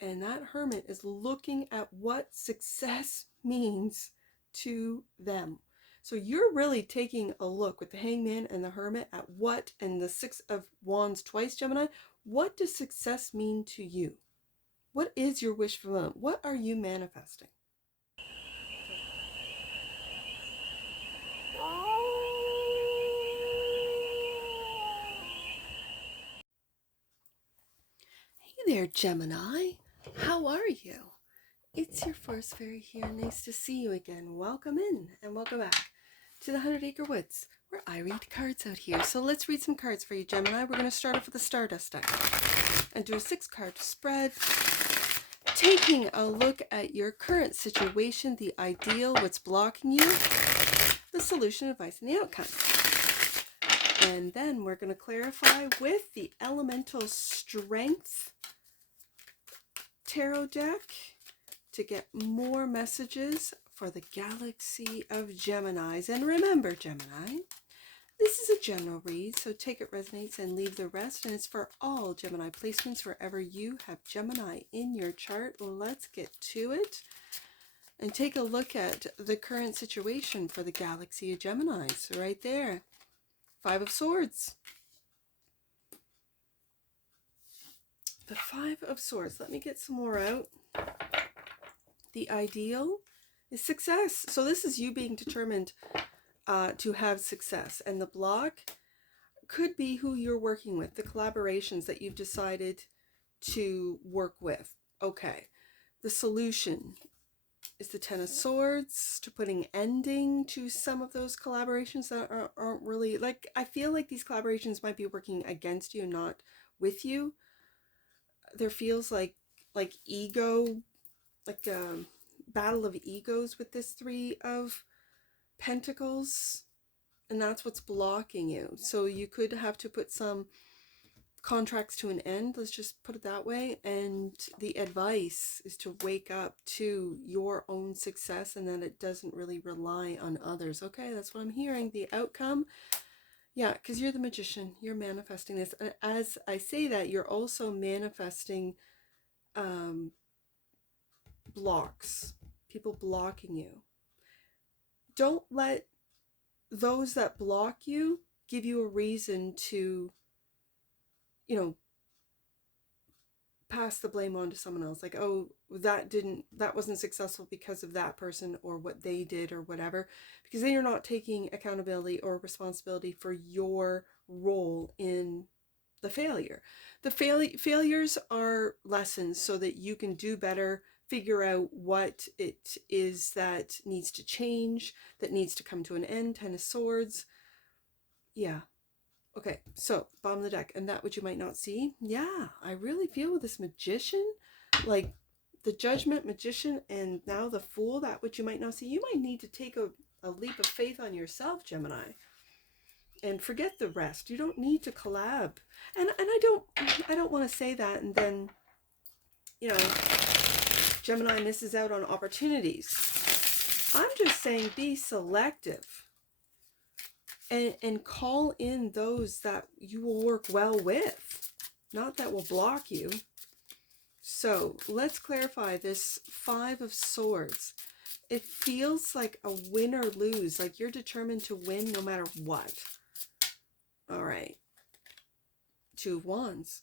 And that Hermit is looking at what success means to them. So you're really taking a look with the Hangman and the Hermit at what, and the Six of Wands twice, Gemini, what does success mean to you? What is your wish fulfillment? What are you manifesting? Hey there, Gemini. How are you? It's your Forest Fairy here. Nice to see you again. Welcome in and welcome back to the 100 Acre Woods, where I read cards out here. So let's read some cards for you, Gemini. We're going to start off with the Stardust deck and do a 6-card spread, taking a look at your current situation, the ideal, what's blocking you, the solution, advice, and the outcome. And then we're going to clarify with the Elemental Strength Tarot deck to get more messages for the galaxy of Geminis. And remember, Gemini, this is a general read, so take it resonates and leave the rest. And it's for all Gemini placements wherever you have Gemini in your chart. Let's get to it and take a look at the current situation for the galaxy of Geminis right there. 5 of Swords. The 5 of Swords. Let me get some more out. The ideal is success. So this is you being determined to have success. And the block could be who you're working with, the collaborations that you've decided to work with. Okay. The solution is the 10 of Swords, to putting ending to some of those collaborations that aren't really, like, I feel like these collaborations might be working against you, not with you. There feels like ego, like a battle of egos with this 3 of Pentacles, and that's what's blocking you. So you could have to put some contracts to an end, let's just put it that way. And the advice is to wake up to your own success and that it doesn't really rely on others. Okay, that's what I'm hearing. The outcome, yeah, because you're the magician, you're manifesting this. As I say that, you're also manifesting blocks, people blocking you. Don't let those that block you give you a reason to, pass the blame on to someone else. Like, oh, that wasn't successful because of that person or what they did or whatever. Because then you're not taking accountability or responsibility for your role in the failure. The failures are lessons so that you can do better, figure out what it is that needs to change, that needs to come to an end. 10 of Swords. Yeah. Okay, so bottom of the deck, and that which you might not see. Yeah, I really feel with this Magician, like the Judgment, Magician, and now the Fool, that which you might not see. You might need to take a leap of faith on yourself, Gemini, and forget the rest. You don't need to collab. And I don't want to say that and then, Gemini misses out on opportunities. I'm just saying be selective. And call in those that you will work well with, not that will block you. So let's clarify this 5 of Swords. It feels like a win or lose, like you're determined to win no matter what. All right. 2 of Wands.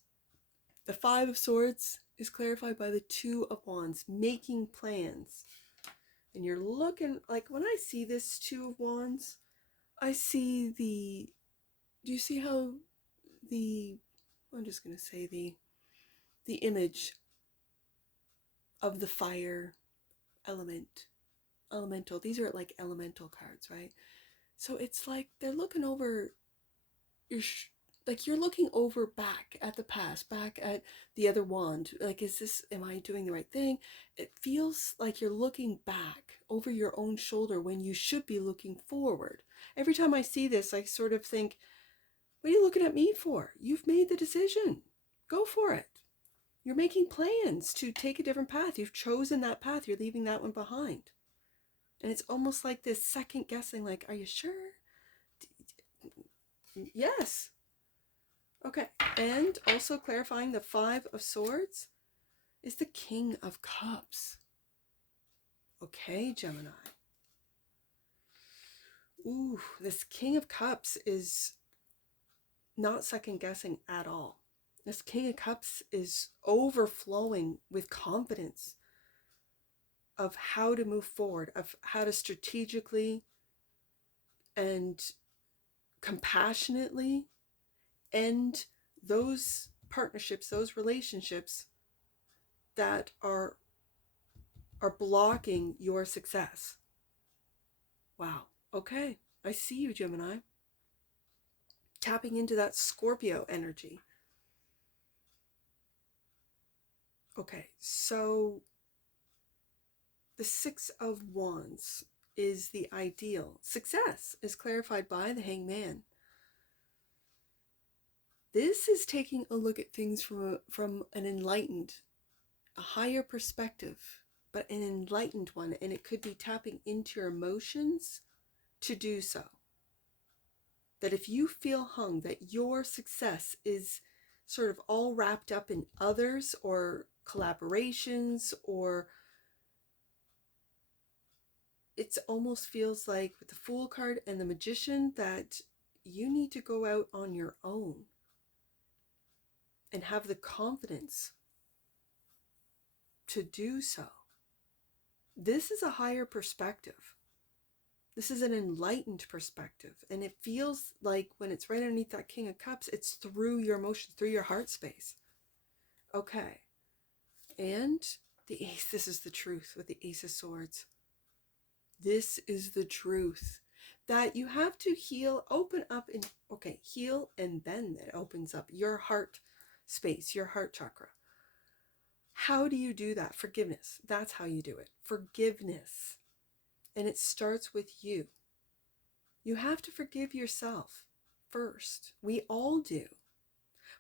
The 5 of Swords is clarified by the 2 of Wands, making plans. And you're looking, like when I see this 2 of Wands, I see do you see how I'm just going to say the image of the fire elemental. These are like elemental cards, right? So it's like they're looking over you're looking over back at the past, back at the other wand. Like, am I doing the right thing? It feels like you're looking back over your own shoulder when you should be looking forward. Every time I see this, I sort of think, what are you looking at me for? You've made the decision. Go for it. You're making plans to take a different path. You've chosen that path. You're leaving that one behind. And it's almost like this second guessing, like, are you sure? Yes. Okay. And also clarifying the 5 of Swords is the King of Cups. Okay, Gemini. Ooh, this King of Cups is not second guessing at all. This King of Cups is overflowing with confidence of how to move forward, of how to strategically and compassionately end those partnerships, those relationships that are blocking your success. Wow. Okay. I see you, Gemini. Tapping into that Scorpio energy. Okay, so the Six of Wands is the ideal. Success is clarified by the Hangman. This is taking a look at things from an enlightened, a higher perspective, but an enlightened one, and it could be tapping into your emotions to do so. That if you feel hung, that your success is sort of all wrapped up in others or collaborations, or it almost feels like with the Fool card and the Magician that you need to go out on your own and have the confidence to do so. This is a higher perspective. This is an enlightened perspective. And it feels like when it's right underneath that King of Cups, it's through your emotions, through your heart space. Okay. And the Ace, this is the truth with the Ace of Swords. This is the truth. That you have to heal, open up, and heal, and then it opens up your heart space, your heart chakra. How do you do that? Forgiveness. That's how you do it. Forgiveness. And it starts with you. You have to forgive yourself first. We all do.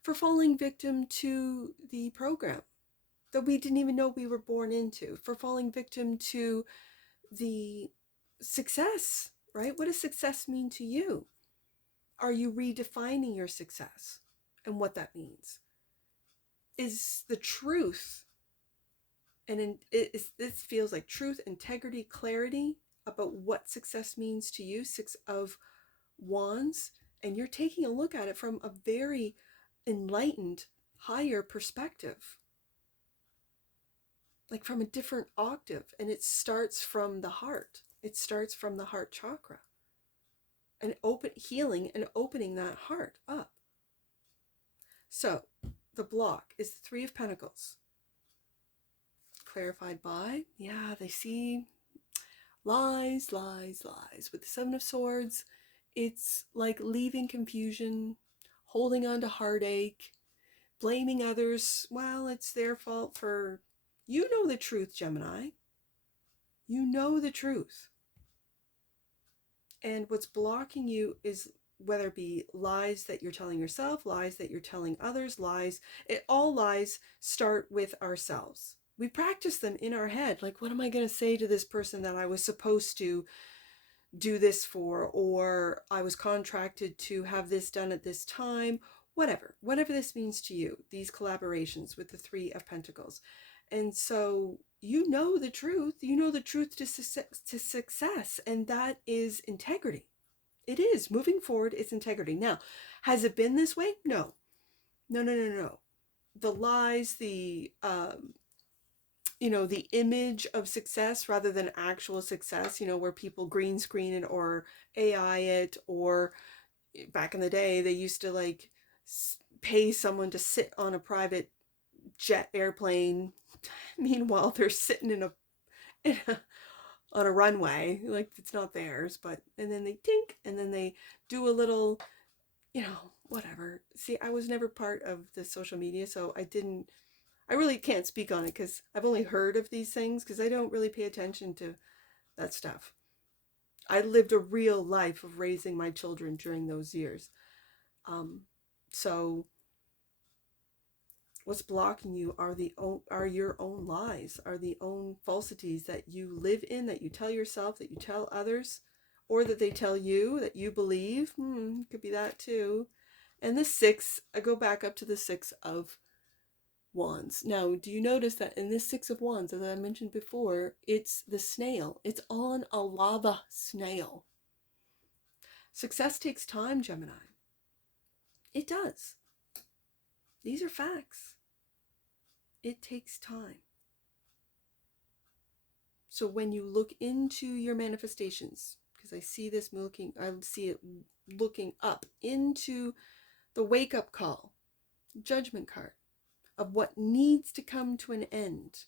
For falling victim to the program that we didn't even know we were born into. For falling victim to the success, right? What does success mean to you? Are you redefining your success and what that means? Is the truth, and this feels like truth, integrity, clarity about what success means to you, Six of Wands, and you're taking a look at it from a very enlightened, higher perspective, like from a different octave, and it starts from the heart. It starts from the heart chakra, and healing and opening that heart up. So the block is the Three of Pentacles, clarified by, they see lies, lies, lies. With the Seven of Swords, it's like leaving confusion, holding on to heartache, blaming others. Well, it's their fault for... You know the truth, Gemini. You know the truth. And what's blocking you is whether it be lies that you're telling yourself, lies that you're telling others, lies. All lies start with ourselves. We practice them in our head. Like, what am I going to say to this person that I was supposed to do this for, or I was contracted to have this done at this time, whatever this means to you, these collaborations with the Three of Pentacles. And so you know the truth to success, and that is integrity. It is moving forward. It's integrity. Now, has it been this way? No. The lies, the the image of success rather than actual success, where people green screen it or AI it, or back in the day, they used to like pay someone to sit on a private jet airplane. Meanwhile, they're sitting on a runway, like it's not theirs, and then they tink, and then they do a little, whatever. See, I was never part of the social media, so I really can't speak on it because I've only heard of these things because I don't really pay attention to that stuff. I lived a real life of raising my children during those years. So what's blocking you are your own lies, are the own falsities that you live in, that you tell yourself, that you tell others, or that they tell you, that you believe. Could be that too. And the Six, I go back up to the Six of Wands. Now, do you notice that in this Six of Wands, as I mentioned before, it's the snail. It's on a lava snail. Success takes time, Gemini. It does. These are facts. It takes time. So when you look into your manifestations, because I see it looking up into the wake-up call, judgment card of what needs to come to an end.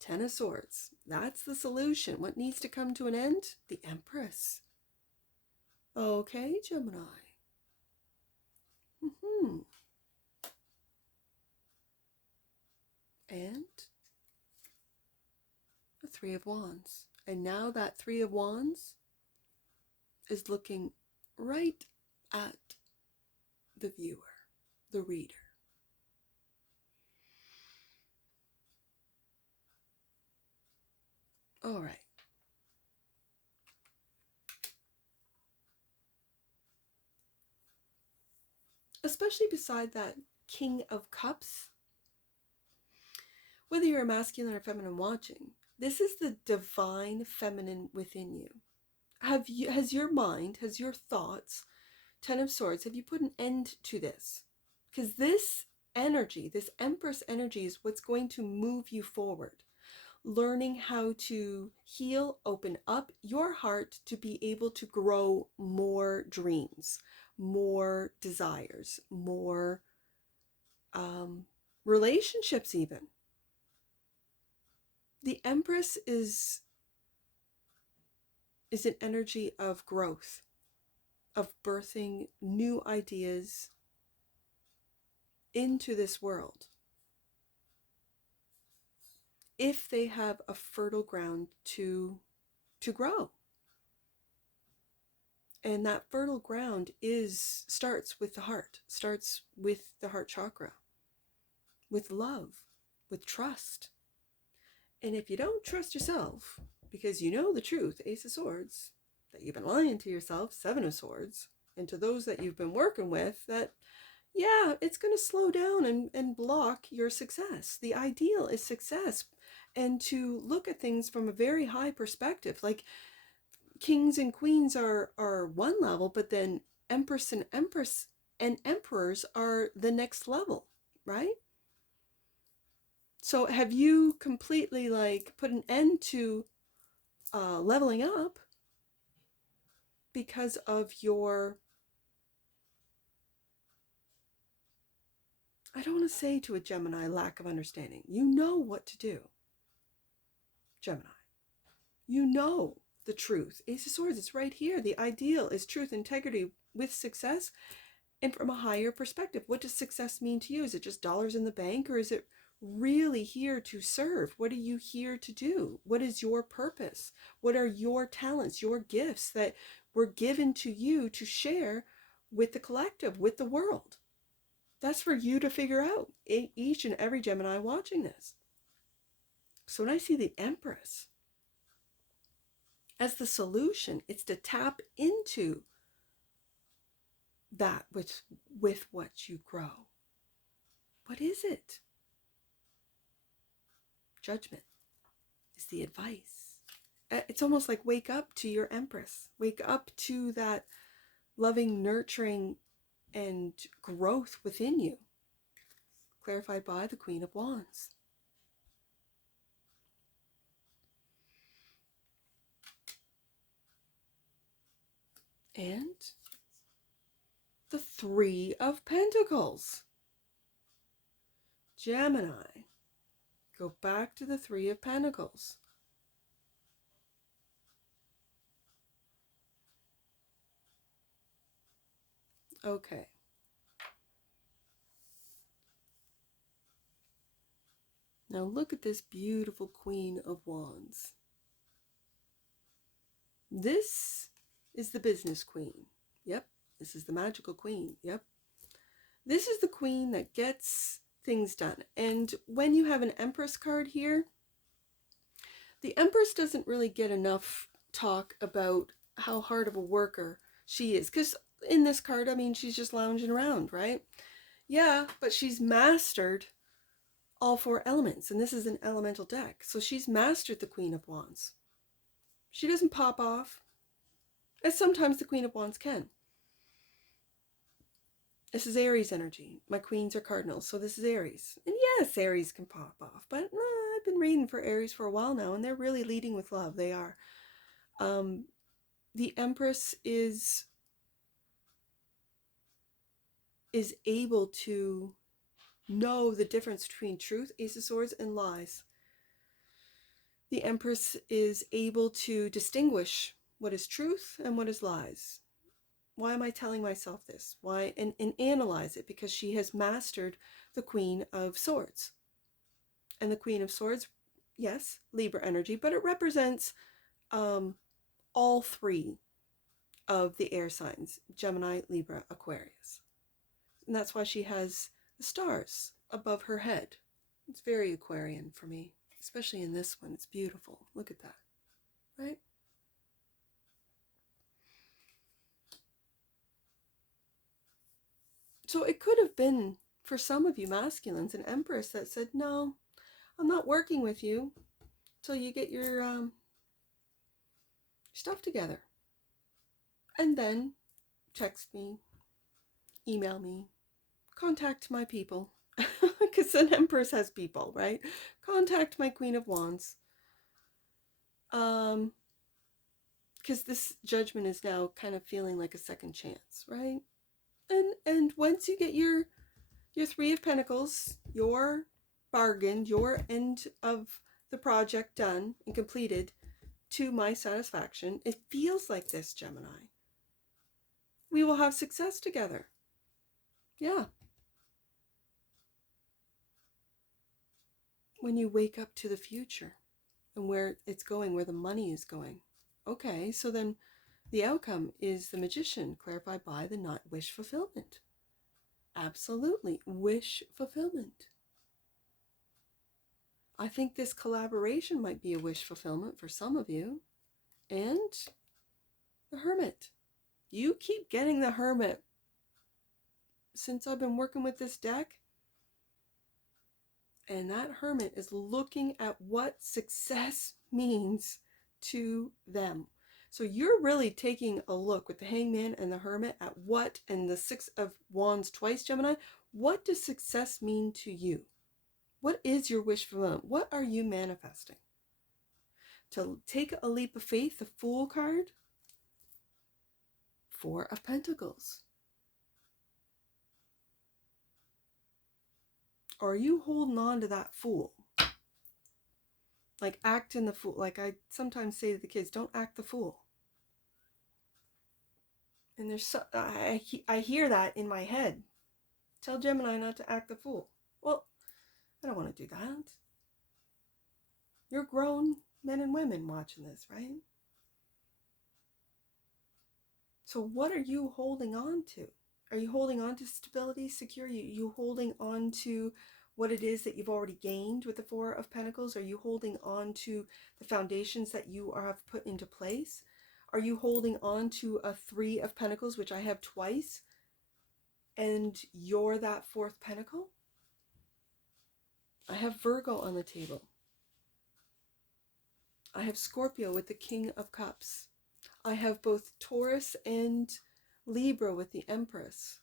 Ten of Swords. That's the solution. What needs to come to an end? The Empress. Okay, Gemini. And the Three of Wands. And now that Three of Wands is looking right at the viewer, the reader. All right. Especially beside that King of Cups, whether you're a masculine or feminine watching, this is the divine feminine within you. Has your mind, has your thoughts, Ten of Swords, have you put an end to this? Because this energy, this Empress energy, is what's going to move you forward. Learning how to heal, open up your heart to be able to grow more dreams, more desires, more relationships even. The Empress is an energy of growth, of birthing new ideas into this world. If they have a fertile ground to grow. And that fertile ground starts with the heart, starts with the heart chakra, with love, with trust. And if you don't trust yourself, because you know the truth, Ace of Swords, that you've been lying to yourself, Seven of Swords, and to those that you've been working with, that, yeah, it's going to slow down and block your success. The ideal is success, and to look at things from a very high perspective. Like, kings and queens are one level, but then empress and emperors are the next level, right? So have you completely put an end to leveling up because of your, I don't want to say to a Gemini, lack of understanding. You know what to do, Gemini. You know the truth. Ace of Swords, it's right here. The ideal is truth, integrity with success, and from a higher perspective. What does success mean to you? Is it just dollars in the bank, or is it really here to serve? What are you here to do? What is your purpose? What are your talents, your gifts that were given to you to share with the collective, with the world? That's for you to figure out, each and every Gemini watching this. So when I see the Empress as the solution, it's to tap into that with what you grow. What is it? Judgment is the advice. It's almost like wake up to your Empress. Wake up to that loving, nurturing, and growth within you. Clarified by the Queen of Wands. And the Three of Pentacles. Gemini. Go back to the Three of Pentacles. Okay. Now look at this beautiful Queen of Wands. This is the business queen. Yep. This is the magical queen. Yep. This is the queen that gets things done. And when you have an Empress card here, the Empress doesn't really get enough talk about how hard of a worker she is. Because in this card, I mean, she's just lounging around, right? Yeah, but she's mastered all 4 elements, and this is an elemental deck. So she's mastered the Queen of Wands. She doesn't pop off, as sometimes the Queen of Wands can. This is Aries energy. My queens are cardinals, so this is Aries. And yes, Aries can pop off, but I've been reading for Aries for a while now, and they're really leading with love. They are. The Empress is able to know the difference between truth, Ace of Swords, and lies. The Empress is able to distinguish what is truth and what is lies. Why am I telling myself this? Why? And analyze it, because she has mastered the Queen of Swords. And the Queen of Swords, yes, Libra energy, but it represents all 3 of the air signs, Gemini, Libra, Aquarius. And that's why she has the stars above her head. It's very Aquarian for me, especially in this one. It's beautiful. Look at that, right? So it could have been, for some of you masculines, an Empress that said, no, I'm not working with you till you get your stuff together. And then text me, email me, contact my people, because an Empress has people, right? Contact my Queen of Wands. Because this judgment is now kind of feeling like a second chance, right? And once you get your 3 of Pentacles, your bargain, your end of the project done and completed to my satisfaction, it feels like this, Gemini. We will have success together. Yeah. When you wake up to the future and where it's going, where the money is going. Okay, so then the outcome is the Magician, clarified by the not wish fulfillment. Absolutely, wish fulfillment. I think this collaboration might be a wish fulfillment for some of you. And the Hermit. You keep getting the Hermit. Since I've been working with this deck, and that Hermit is looking at what success means to them. So you're really taking a look with the Hangman and the Hermit at what, and the 6 of Wands twice, Gemini, what does success mean to you? What is your wish fulfillment? What are you manifesting? To take a leap of faith, the Fool card, 4 of Pentacles. Or are you holding on to that Fool? Like acting the fool. Like I sometimes say to the kids, don't act the fool. And there's so, I hear that in my head. Tell Gemini not to act the fool. Well, I don't want to do that. You're grown men and women watching this, right? So what are you holding on to? Are you holding on to stability, security? Are you holding on to what it is that you've already gained with the 4 of Pentacles? Are you holding on to the foundations that you have put into place? Are you holding on to a 3 of Pentacles, which I have twice, and you're that 4th Pentacle? I have Virgo on the table. I have Scorpio with the King of Cups. I have both Taurus and Libra with the Empress.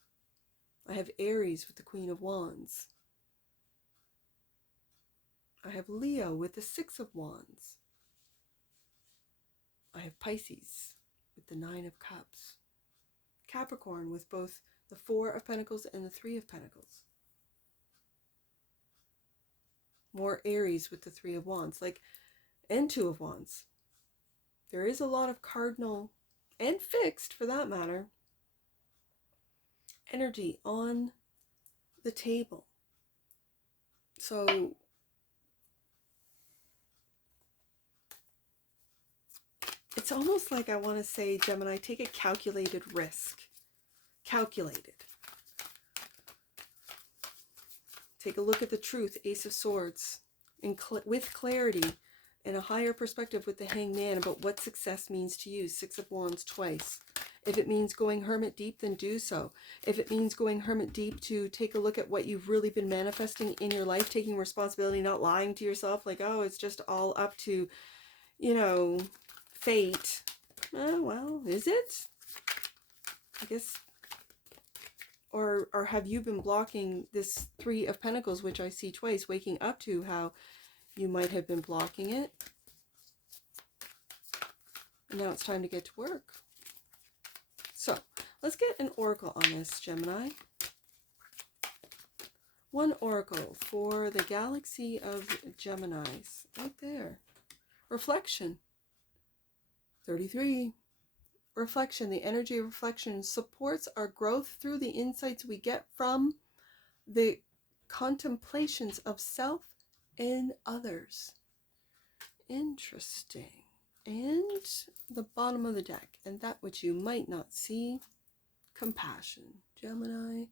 I have Aries with the Queen of Wands. I have Leo with the 6 of Wands. I have Pisces with the 9 of Cups. Capricorn with both the 4 of Pentacles and the 3 of Pentacles. More Aries with the 3 of Wands, and 2 of Wands. There is a lot of cardinal, and fixed for that matter, energy on the table. So it's almost like I want to say, Gemini, take a calculated risk. Calculated. Take a look at the truth, Ace of Swords, and with clarity and a higher perspective with the Hangman about what success means to you, 6 of Wands twice. If it means going hermit deep, then do so. If it means going hermit deep to take a look at what you've really been manifesting in your life, taking responsibility, not lying to yourself like, oh, it's just all up to, you know, fate. Well, is it? I guess. Or have you been blocking this Three of Pentacles, which I see twice, waking up to how you might have been blocking it? And now it's time to get to work. So let's get an oracle on this, Gemini. One oracle for the galaxy of Geminis. Right there. Reflection. 33. Reflection. The energy of reflection supports our growth through the insights we get from the contemplations of self and others. Interesting. And the bottom of the deck, and that which you might not see, compassion. Gemini.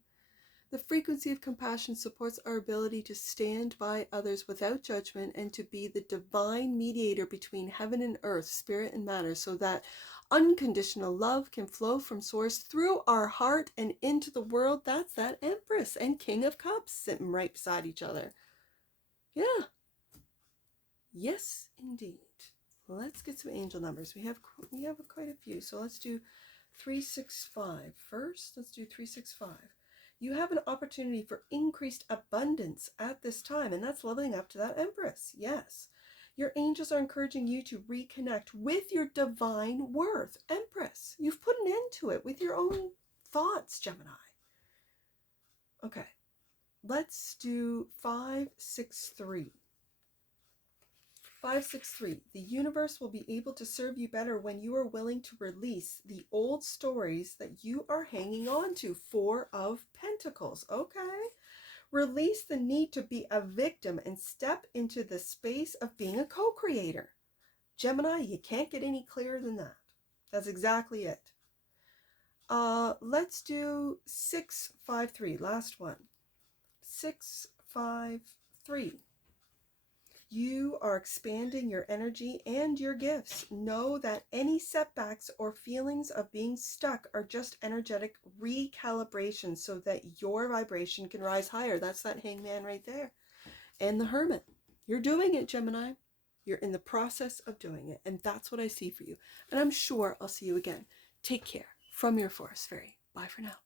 The frequency of compassion supports our ability to stand by others without judgment and to be the divine mediator between heaven and earth, spirit and matter, so that unconditional love can flow from source through our heart and into the world. That's that Empress and King of Cups sitting right beside each other. Yeah. Yes, indeed. Let's get some angel numbers. We have quite a few. So let's do 365 first. Let's do 365. You have an opportunity for increased abundance at this time, and that's leveling up to that Empress. Yes. Your angels are encouraging you to reconnect with your divine worth. Empress, you've put an end to it with your own thoughts, Gemini. Okay. Let's do 563. 563. The universe will be able to serve you better when you are willing to release the old stories that you are hanging on to. 4 of Pentacles. Okay. Release the need to be a victim and step into the space of being a co-creator. Gemini, you can't get any clearer than that. That's exactly it. Let's do 653. Last one. 653. You are expanding your energy and your gifts. Know that any setbacks or feelings of being stuck are just energetic recalibration so that your vibration can rise higher. That's that Hangman right there. And the Hermit. You're doing it, Gemini. You're in the process of doing it. And that's what I see for you. And I'm sure I'll see you again. Take care. From your Forest Fairy. Bye for now.